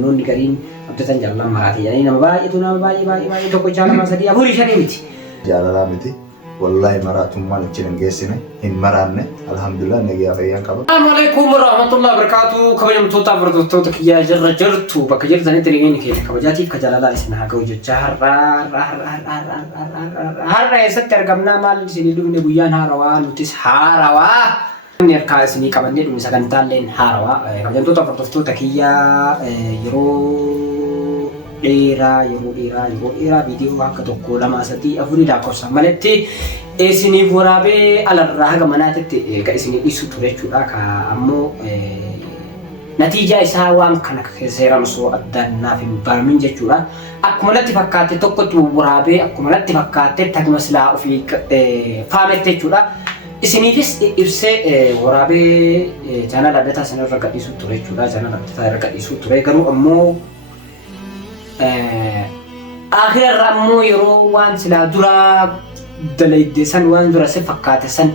Nonni gariin abdatan jaalala maraate jedhanii nama baay'ee tokko jaalala sadii afurii shanii miti. Jaalala miti. Wallahi maraatummaan achi hin geessine hin maraanne alhamdulillah nagaa fayyaan qaba. Assalamu alaikum warahmatullahi wabarakatuh. Kabajamtoota hordoftoota kiyyaa jirra jirtu bakka jirtanitti dhigeen keenya kabajaatiif ka jaalala isin haa ga'u jecha har'a eessatti argamnaa maal isinii dhufne guyyaan haarawaa nutis haarawaa. Inni harkaa isinii qabannee dhume sagantaalleen haarawaa. Kabajamtoota hordoftoota kiyyaa yeroo dheeraa viidiyoo akka tokko lama sadii afurii lakkoofsa maletti isiniif waraabee alarraa haga manaatitti kan isinii dhiisu ture jechuudha. Ammoo natiijaa isaa waan kana seeraan osoo addaan naaf hin baramin jechuudha. Akkuma natti fakkaate tokkotti waraabee akkuma natti fakkaate tagma silaa ofii faamette jechuudha. Isiniifis ibsee waraabee chaanal addataa sanarra gadhiisuu ture jechuudha. Chaanal addataa irra gadhiisuu ture garuu ammoo akhirra ammoo yeroo waan silaa dura dalayde san waan dura si fakkaate san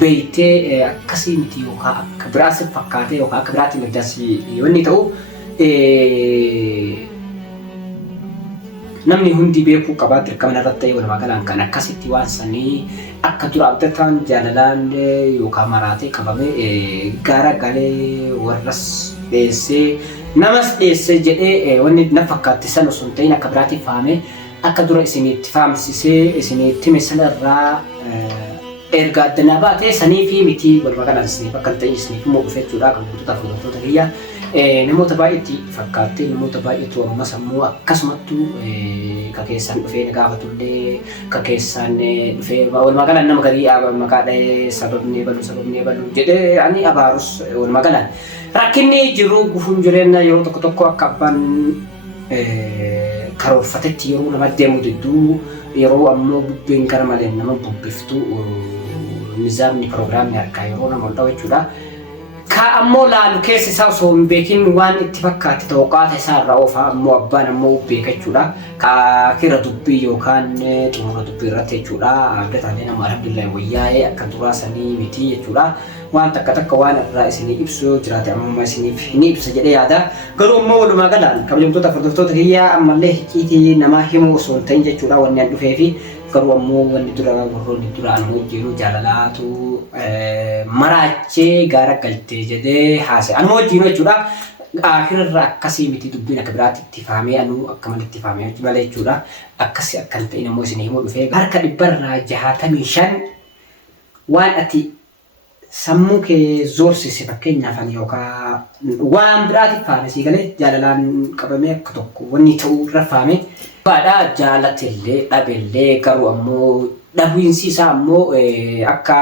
beeytee akkasii miti yookaan akka biraa si fakkaate yookaan akka biraatti miidhasi wanni ta'u namni hundi beekuu qabaa dirqama irratti ta'e walumaa galaan kan akkasitti waan sanii akka dura abdataan jaalalaan yookaan maraatee qabame gaara galee warras dheessee namas dheessee jedhee wanni na fakkaate san osoo hin ta'in akka biraatti faame akka dura isinitti faamsisee isinitti misalarraa erga addanaa baatee sanii fi miti walumaa galaan isiniif akka ta'in isiniif immoo dhufe jechuudha. Kan hordoftoota kiyyaa namoota baay'eetti fakkaattee namoota baay'eetu ammas ammoo akkasumattuu ka keessaan dhufee na gaafatullee ka keessaan dhufee walumaa galaan nama garii maqaa dhahee sababni balu jedhee ani abaarus walumaa galaan rakkinni jiru gufuun jireenya yeroo tokko akka abbaan karoorfatetti yeroo nama deemu didduu yeroo ammoo bubbeen gara malee nama bubbiftu nizaamni pirogiraamni harkaa yeroo nama hunda'u jechuudha. Ka ammoo laalu keessa isaa osoo hin beekin waan itti fakkaate tawqaata isaa irraa oofaa ammoo abbaan ammoo beeka jechuudha. Ka kira dubbii yookaan xumura dubbii irratti jechuudha. Abdataalee nama alhamdulillah wayyaa'ee akka duraa sanii miti jechuudha. Waan takka waan irraa isinii ibsu yoo jiraate amma isiniif ni ibsa jedhee yaada. Garuu ammoo walumaa galaan kabajamtoota hordoftoota kiyyaa ammallee hicciitii namaa himuu osoo hin ta'in jechuudha wanni an dhufee fi garuu ammoo wanni dura warroonni duraan wajjinuu jaalalaatu maraachee gaara galtee jedhee haasa'e. Anuma wajjinuu jechuudha. Akhirra akkasii miti dubbiin akka biraatti itti faamee anuu akka malee itti faamee malee jechuudha. Akkasii akkan ta'in ammoo isinii himuu dhufee harka 165 waan ati sammuu kee zoorsise fakkeenyaaf ani yookaan waan biraatti faame sii galee jaalalaan qabamee akka tokko wanni ta'uu irra faame baadhaa jaalatellee dhabellee garuu ammoo dhabiinsi isaa ammoo akka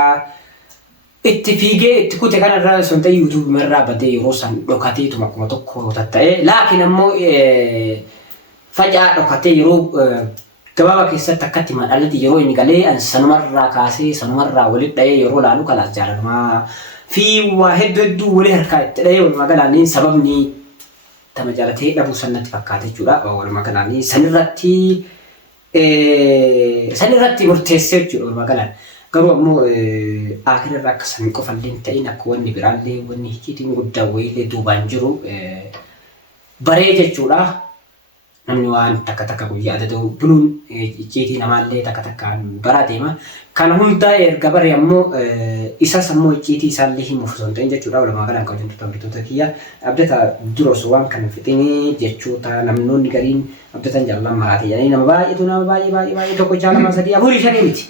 itti fiigee itti kute kanarraa osoo hin ta'in yuutuubii irraa badee yeroo san dhokateetuma akkuma tokko tatta'ee laakiin ammoo facaa dhokatee yeroo gabaabaa keessatti akkatti madaalatti yeroo inni galee sanumarraa kaasee sanumarraa walitti dhahee yeroo laalu kalaas jaalalumaa fi waa hedduu walii harkaa itti dhahee walumaa galaanii sababni tama jaalatee dhabuu sanatti fakkaate jechuudha. Walumaa galaanii sanirratti murteessee jechuudha walumaa galaan. Garuu ammoo akhirra akka san qofallee hin ta'in akka wanni biraallee wanni hicciitiin guddaa wayiilee duubaan jiru baree jechuudha. Namni waan takka guyyaa adda buluun icciitii namaallee takkaan baraa deema. Kana hunda erga baree ammoo isas ammoo icciitii isaallee himuuf osoo hin ta'in jechuudha. Walumaa galaan kabajamtoota hordoftoota kiyyaa abdata dura osoo waan kana fixinii jechuudha. Namoonni gariin abdatan jaalala maraate jedhanii nama baay'ee tokko jaalala sadii afurii shanii miti.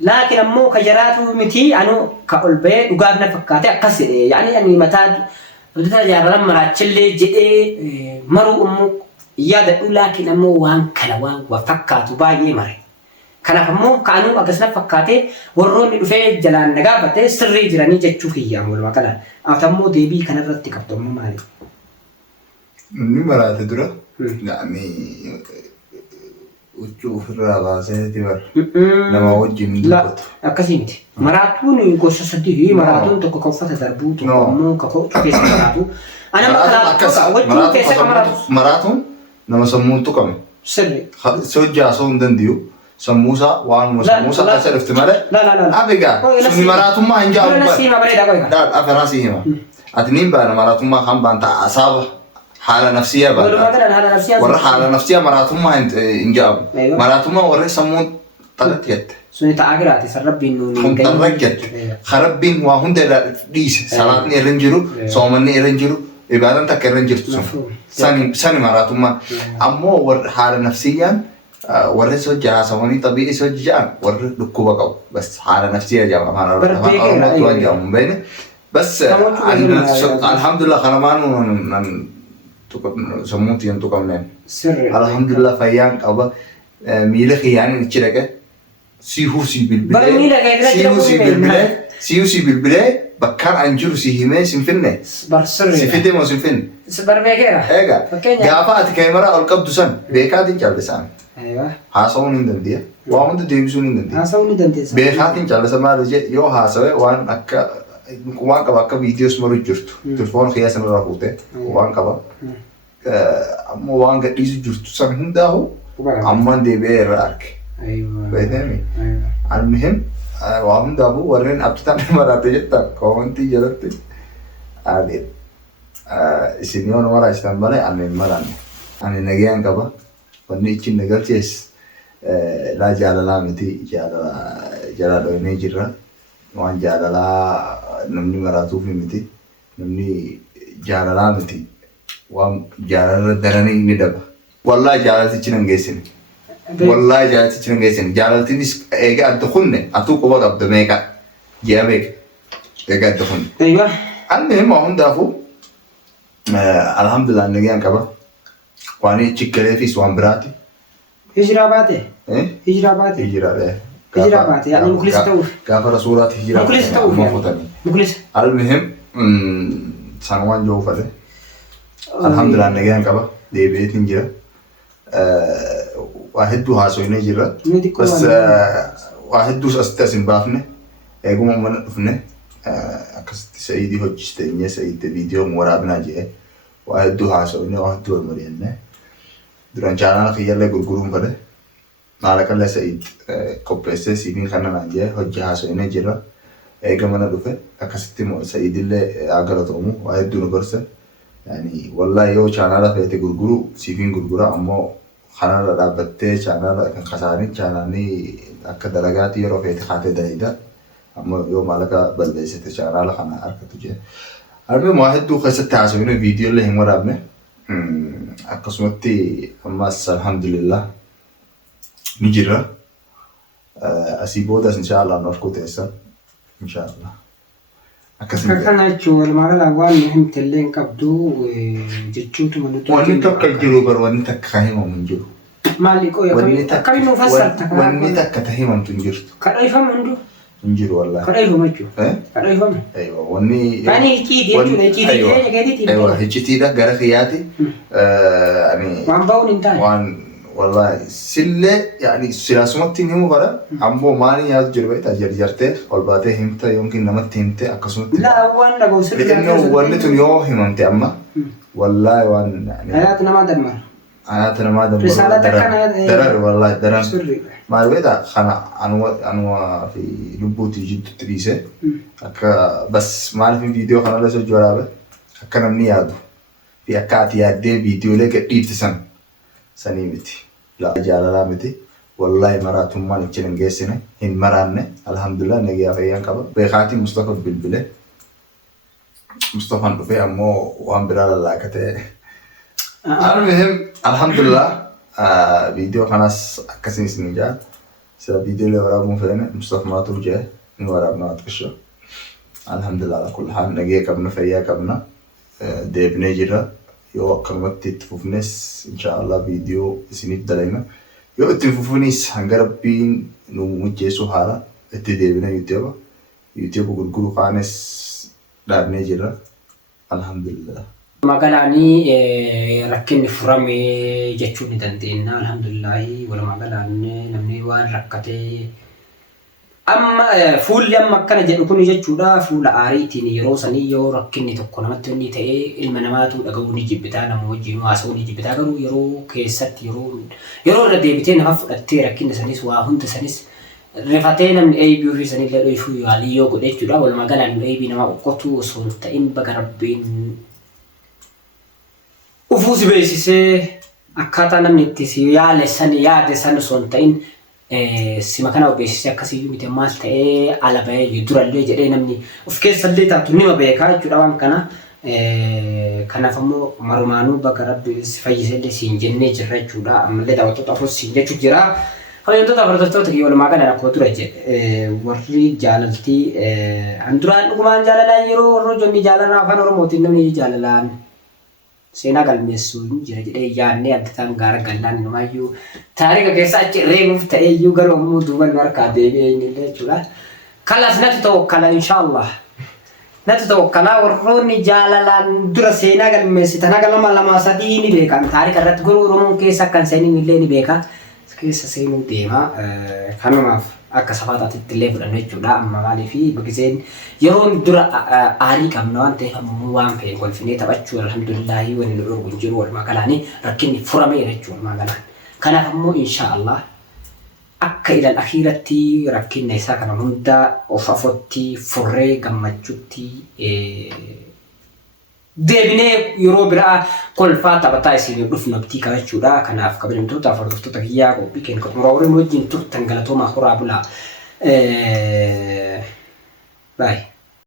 Laakiin ammoo ka jaraatu miti anu ka ol bahee dhugaaf na fakkaate akkas jedhee yaani ani mataa abdata jaalala maraachillee jedhee maruu ammoo yaadadhu laakiin ammoo waan kana waan fakkaatu baay'ee mare. Kanaaf ammoo kaanuu akkasuma fakkaatee warroonni dhufee jalaan na gaafate sirrii jiranii jechuu kiyyaa walumaa galaan. Ati ammoo deebii kanarratti qabdu ammoo maali? Inni maraate dura yaani ucuu ofirraa baasee bar nama wajjin dubbatu. Akkasii miti. Maraatuun gosa sadii maraatuun tokko kan uffata darbuu tokko ammoo ka kochuu keessa maraatu. Ana maraatu wajjin keessa ka maraatu. Maraatuun nama sammuun tuqame. Sirri. Sojjaa osoo hin danda'u sammuusaa waanuma sammuusaa keessa dhufte malee. Abigaa suni maraatummaa hin jaabu. Nasiima bareedaa qoyka. Afanaa si hima. Ati niin baana maraatummaa kan baanta asaaba حالة نفسية بقى ولو ما قال حالة نفسية ورا حالة نفسية مراتهما إنجاب مراتهما ورا سمون طلعت يد سوني تعاقراتي سرب إنه هم ترجت خربين وهم ده ليس صلاتني رنجرو صومني رنجرو إبادة تكرنجر تسون سني مراتهما أمو ور حالة نفسية ور سوجا سواني طبيعي سوجا ور لكوبا كو بس حالة نفسية جامعة ما أنا جامعة بينه بس الحمد لله خلمان سموت ينتقمن الحمد لله فيان أبا ميلك يعني نشركه سيهوسي بالبلاد سيهوسي بالبلاد بكار أنجر سيهمه سنفنه سيفته ما سنفن سبر بيكيرا إيجا جافات كاميرا القبض سن بيكاتين جالسان أيوة هاسون يندنديه وهم تديبسون يندنديه هاسون يندنديه بيكاتين جالسان ما رجع يو هاسوي وان أكا وان كبا فيديوس مرجورت تلفون خياس مرافوته وان كبا أما وان قديس جورت سن هنداهو أمان دي بيراك أيوة بيتهمي المهم وهم دابو ورين أبتدان مراتي جتا كومنتي جلتي عادي سينيون ورا استنبالي أنا مراني أنا نجيان كبا ونيجي نقلتيس لا جالا متي جالا دويني جرا وان جالا نمني مراتو في متي نمني جالا متي وان جالا دراني ندبا والله جالا تيجي نجيسني والله جالس تشين جيسين جالس تنس إيجا أدخلني أتوقع وقت أبدا ميكا جابك إيجا أدخلني أيوة المهم هم دافو الحمد لله نجيان كبا واني تشكله في سوان براتي هجراباته هجراباته هجراباته يعني مخلص توف كافر صورات هجراباته مخلص توف مخلص المهم سنوان جو فله الحمد لله نجيان كبا دي بيت نجرا واحد دو هاسوينه جرا بس واحد دو أستاسم بافنه أقوم من فنه أكست سعيدي هجستيني سعيد فيديو مرابنا جه واحد دو هاسوينه واحد دو مرينه دران جانا خيال له غرغرون فده مالك الله سعيد كوبلسه سيفين خنا نجه هج هاسوينه جرا أقوم من دفه أكست مو سعيد الله أقرأتهمه واحد دو نبرسه يعني والله يو جانا له فيته غرغرو سيفين غرغرا أمو خنا رابطة channel kan khasaarin channel ni akka dalagaati yeroo feete haatee dalaida amma yoo malaka balleessite channel kana akka tuje arme ma hedduu keessatti haasawine video illee hin waraabne akkasumatti ammas alhamdulillah ni jira asii boodas inshallah nuuf kuteessa inshallah akkasuma kana jechuun maala waan himtilleen qabdu jechuutu malutu wanni tokko jiru bar wanni takka himamu jiru maali qoya akkamiin nu fassarta wanni takka tahimamtu jirtu kadhaifamu hindu injiru wallahi kadhaifamu jechuudha kadhaifamu aywa wanni ani hiikii jechuudha hiikii gadiiti aywa hiikitiidha gara khiyaati ani waan baa'uun hin taane waan والله سلة يعني سلاسمتي نمو برا أمبو ماني ياد جربت جرجرته والباته همته يمكن نمت همته أكسمت لا وان لا بوسر لأنه ولت اليوم همته أما والله وان يعني حياتنا ما دمر حياتنا ما دمر رسالتك كان درر والله درر ما الويدا خنا أنو في لبوتي جد تريسه أك بس ما في فيديو خنا لسه جوابه أكنا مني يادو في أكاتي يادي فيديو لك إيتسن سنيمتي لا جاللا متي والله مراتهم ما نكشن جيسنا هن مرانة الحمد لله نجيا فيان كبا بخاتي مصطفى بالبلة مصطفى نبي أمو وام برا الله كته المهم الحمد لله فيديو خلاص كسين سنجا سا فيديو اللي ورا مو فينا مصطفى ما توجه من ورا ما تكشف الحمد لله على كل حال نجيا كبنا فيا كبنا ديبني جرا يو كلمتي تفوفنس إن شاء الله فيديو سنيد دلنا يو تفوفنيس هنجربين نو مجلسو حالا اتديبنا يوتيوب غرغرو خانس دارني جرا الحمد لله مقالاني ركن فرامي جتشوني دندينا الحمد لله ولا مقالاني نمني وان ركتي أما فول لما كان جنكوني جتشودا فول عاريتين يروسني يو ركني تكون متني تأي المنامات ودقوني جبتانا موجي واسوني جبتا قالوا يرو كيست يرو رديبتين هف التيركين سنيس وهند سنيس رفتين من أي بيوري سني لا يشوف على يو قد جتشودا ولا ما قال إنه أي بينما قطو صلت إن بقربين ufuusi beeksisee akkaataa namni itti si yaale san yaade san osoo hin ta'in sima kana beeksisee akkasiyyuu miti maal ta'ee ala bahee durallee jedhee namni of keessallee taatu nima beekaa jechuudha waan kana. Kanaaf ammoo marumaanuu bakka rabbi si fayyisellee siin jennee jirra jechuudha. Ammallee daawwattoota afur siin jechuu jira. Hojjettoota afartoota kiyya walumaa kana rakkoo ture jedhe warri jaalaltii handuraan dhugumaan jaalalaan yeroo warra hojjonni jaalalaa afaan Oromootiin namni jaalalaan seenaa galmeessuu jira jedhee yaadnee addataan gaara gallaan numaayyuu taarika keessa achi reemuuf ta'eeyyuu garuu ammoo duuban harkaa deebi'ee inni jechuudha. Kalas natti tawakkala inshaallah. Natti tawakkala warroonni jaalalaan dura seenaa galmeessitan haga lama sadii ni beekan taarika irratti garuu Oromoon keessa akkan seenii illee ni beeka. Keessa seenuu deema kanumaaf akka safaataatti illee fudhannu jechuudha. Amma maaliif biqiseen yeroo dura aarii qabna waan ta'eef ammoo waan fe'e golfinee taphachuu alhamdulillahi wanni nu dhorku hin jiru walumaa galaanii rakkinni furamee jechuudha walumaa galaan. Kanaaf ammoo inshaallah akka ilal akhiiratti rakkinna isaa kana hunda of afotti furree gammachuutti deebinee yeroo biraa kolfaa taphataa isin dhufnu abdii qabachuudha. Kanaaf kabajamtoota hordoftoota kiyyaa qophii keenya xumuraa waliin wajjin turtan galatoomaa horaa bulaa. Bye.